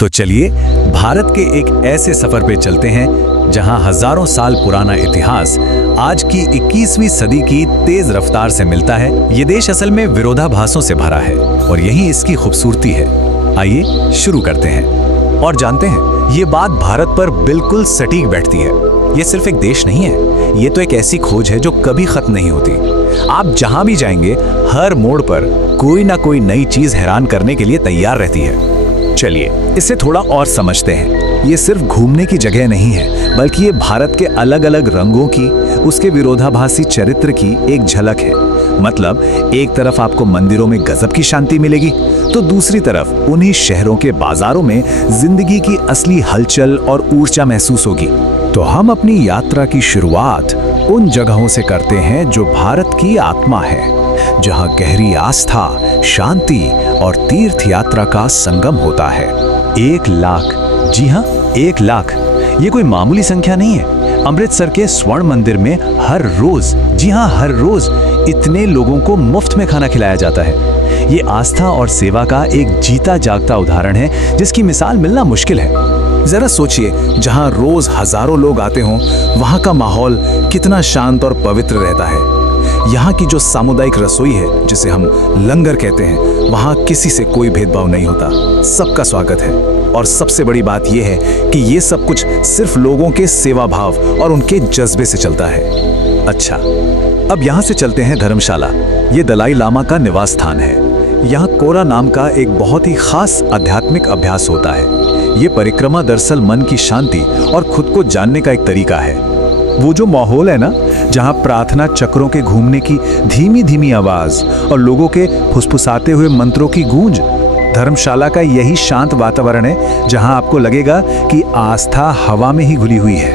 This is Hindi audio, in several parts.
तो चलिए भारत के एक ऐसे सफर पे चलते हैं जहां हजारों साल पुराना इतिहास आज की 21वीं सदी की तेज रफ्तार से मिलता है। ये देश असल में विरोधाभासों से भरा है और यही इसकी खूबसूरती है। आइए शुरू करते हैं और जानते हैं ये बात भारत पर बिल्कुल सटीक बैठती है। ये सिर्फ एक देश नहीं है, ये तो एक ऐसी खोज है जो कभी खत्म नहीं होती। आप जहां भी जाएंगे हर मोड़ पर कोई ना कोई नई चीज हैरान करने के लिए तैयार रहती है। चलिए इसे थोड़ा और समझते हैं। ये सिर्फ घूमने की जगह नहीं है, बल्कि ये भारत के अलग अलग रंगों की, उसके विरोधाभासी चरित्र की एक झलक है। मतलब एक तरफ आपको मंदिरों में गजब की शांति मिलेगी, तो दूसरी तरफ उन्हीं शहरों के बाजारों में जिंदगी की असली हलचल और ऊर्जा महसूस होगी। तो हम अपनी यात्रा की शुरुआत उन जगहों से करते हैं जो भारत की आत्मा है, जहां गहरी आस्था, शांति और तीर्थ यात्रा का संगम होता है। 1 लाख, जी हाँ 1 लाख, ये कोई मामूली संख्या नहीं है। अमृतसर के स्वर्ण मंदिर में हर रोज, जी हाँ हर रोज इतने लोगों को मुफ्त में खाना खिलाया जाता है। ये आस्था और सेवा का एक जीता जागता उदाहरण है जिसकी मिसाल मिलना मुश्किल है। जरा सोचिए, जहां रोज हजारों लोग आते हों, वहां का माहौल कितना शांत और पवित्र रहता है। यहाँ की जो सामुदायिक रसोई है, जिसे हम लंगर कहते हैं, वहाँ किसी से कोई भेदभाव नहीं होता, सबका स्वागत है। और सबसे बड़ी बात यह है कि ये सब कुछ सिर्फ लोगों के सेवा भाव और उनके जज्बे से चलता है। अच्छा, अब यहाँ से चलते हैं धर्मशाला। ये दलाई लामा का निवास स्थान है। यहाँ कोरा नाम का एक बहुत ही खास आध्यात्मिक अभ्यास होता है। ये परिक्रमा दरअसल मन की शांति और खुद को जानने का एक तरीका है। वो जो माहौल है ना, जहां प्रार्थना चक्रों के घूमने की धीमी धीमी आवाज और लोगों के फुसफुसाते हुए मंत्रों की गूंज, धर्मशाला का यही शांत वातावरण है जहां आपको लगेगा कि आस्था हवा में ही घुली हुई है।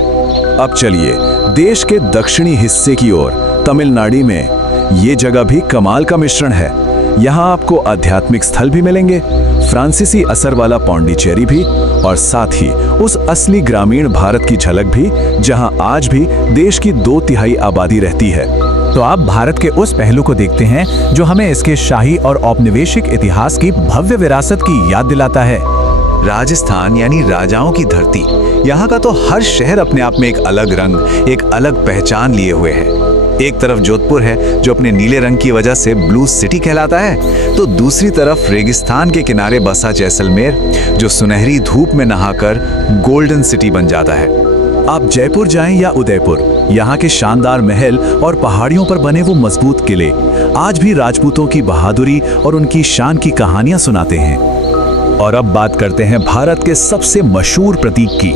अब चलिए देश के दक्षिणी हिस्से की ओर, तमिलनाडु में ये जगह भी कमाल का मिश्रण है। यहाँ आपको आध्यात्मिक स्थल भी मिलेंगे, फ्रांसीसी असर वाला पौंडीचेरी भी, और साथ ही उस असली ग्रामीण भारत की झलक भी, जहां आज भी देश की 2/3 आबादी रहती है। तो आप भारत के उस पहलू को देखते हैं जो हमें इसके शाही और औपनिवेशिक इतिहास की भव्य विरासत की याद दिलाता है। राजस्थान यानी राजाओं की धरती। यहाँ का तो हर शहर अपने आप में एक अलग रंग, एक अलग पहचान लिए हुए है। एक तरफ जोधपुर है जो अपने नीले रंग की वजह से ब्लू सिटी कहलाता है, तो दूसरी तरफ रेगिस्तान के किनारे बसा जैसलमेर जो सुनहरी धूप में नहाकर गोल्डन सिटी बन जाता है। आप जयपुर जाएं या उदयपुर, यहाँ के शानदार महल और पहाड़ियों पर बने वो मजबूत किले आज भी राजपूतों की बहादुरी और उनकी शान की कहानियां सुनाते हैं। और अब बात करते हैं भारत के सबसे मशहूर प्रतीक की,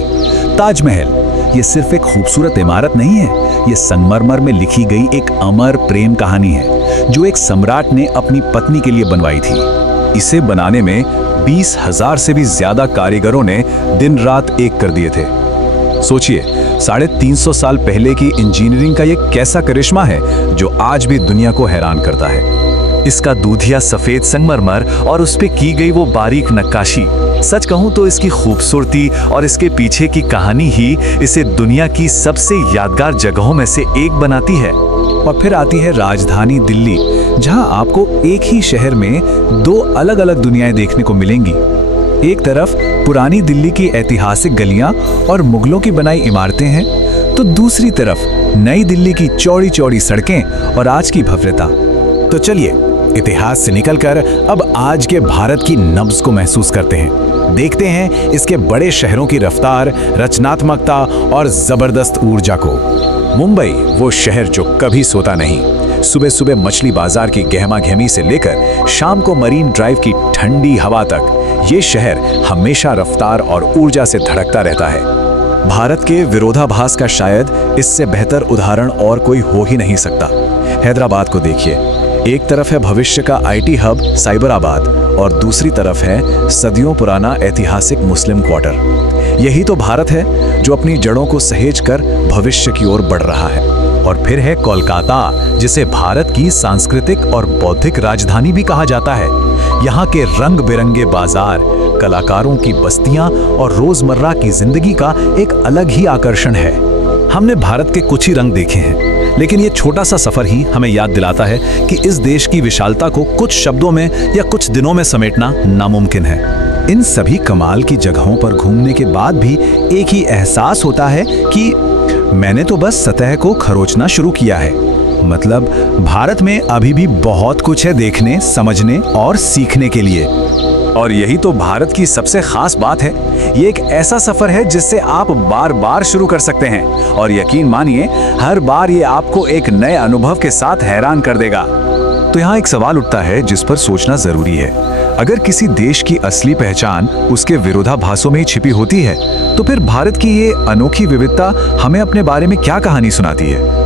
ताजमहल। ये सिर्फ एक खूबसूरत इमारत नहीं है, ये संगमरमर में लिखी गई एक अमर प्रेम कहानी है जो एक सम्राट ने अपनी पत्नी के लिए बनवाई थी। इसे बनाने में 20,000 से भी ज्यादा कारीगरों ने दिन रात एक कर दिए थे। सोचिए, 350 साल पहले की इंजीनियरिंग का ये कैसा करिश्मा है जो आज भी दुनिया को हैरान करता है। इसका दूधिया सफेद संगमरमर और उस पे की गई वो बारीक नक्काशी, सच कहूं तो इसकी खूबसूरती और इसके पीछे की कहानी ही इसे दुनिया की सबसे यादगार जगहों में से एक बनाती है। और फिर आती है राजधानी दिल्ली, जहां आपको एक ही शहर में 2 अलग अलग दुनियाएं देखने को मिलेंगी। एक तरफ पुरानी दिल्ली की ऐतिहासिक गलियां और मुगलों की बनाई इमारतें हैं, तो दूसरी तरफ नई दिल्ली की चौड़ी चौड़ी सड़कें और आज की भव्यता। तो चलिए इतिहास से निकलकर अब आज के भारत की नब्ज को महसूस करते हैं। देखते हैं इसके बड़े शहरों की रफ्तार, रचनात्मकता और जबरदस्त ऊर्जा को। मुंबई, वो शहर जो कभी सोता नहीं। सुबह सुबह मछली बाजार की गहमा गहमी से लेकर शाम को मरीन ड्राइव की ठंडी हवा तक, ये शहर हमेशा रफ्तार और ऊर्जा से धड़कता रहता है। भारत के विरोधाभास का शायद इससे बेहतर उदाहरण और कोई हो ही नहीं सकता। हैदराबाद को देखिए, एक तरफ है भविष्य का IT हब साइबराबाद और दूसरी तरफ है सदियों पुराना ऐतिहासिक मुस्लिम क्वार्टर। यही तो भारत है जो अपनी जड़ों को सहेजकर भविष्य की ओर बढ़ रहा है। और फिर है कोलकाता, जिसे भारत की सांस्कृतिक और बौद्धिक राजधानी भी कहा जाता है। यहाँ के रंग बिरंगे बाजार, कलाकारों की बस्तियां और रोजमर्रा की जिंदगी का एक अलग ही आकर्षण है। हमने भारत के कुछ ही रंग देखे हैं, लेकिन ये छोटा सा सफर ही हमें याद दिलाता है कि इस देश की विशालता को कुछ शब्दों में या कुछ दिनों में समेटना नामुमकिन है। इन सभी कमाल की जगहों पर घूमने के बाद भी एक ही एहसास होता है कि मैंने तो बस सतह को खरोचना शुरू किया है। मतलब भारत में अभी भी बहुत कुछ है देखने, समझने और सीखने के लिए। और यही तो भारत की सबसे खास बात है। ये एक ऐसा सफर है जिससे आप बार बार शुरू कर सकते हैं और यकीन मानिए हर बार ये आपको एक नए अनुभव के साथ हैरान कर देगा। तो यहाँ एक सवाल उठता है जिस पर सोचना जरूरी है। अगर किसी देश की असली पहचान उसके विरोधाभासों में ही छिपी होती है, तो फिर भारत की ये अनोखी विविधता हमें अपने बारे में क्या कहानी सुनाती है?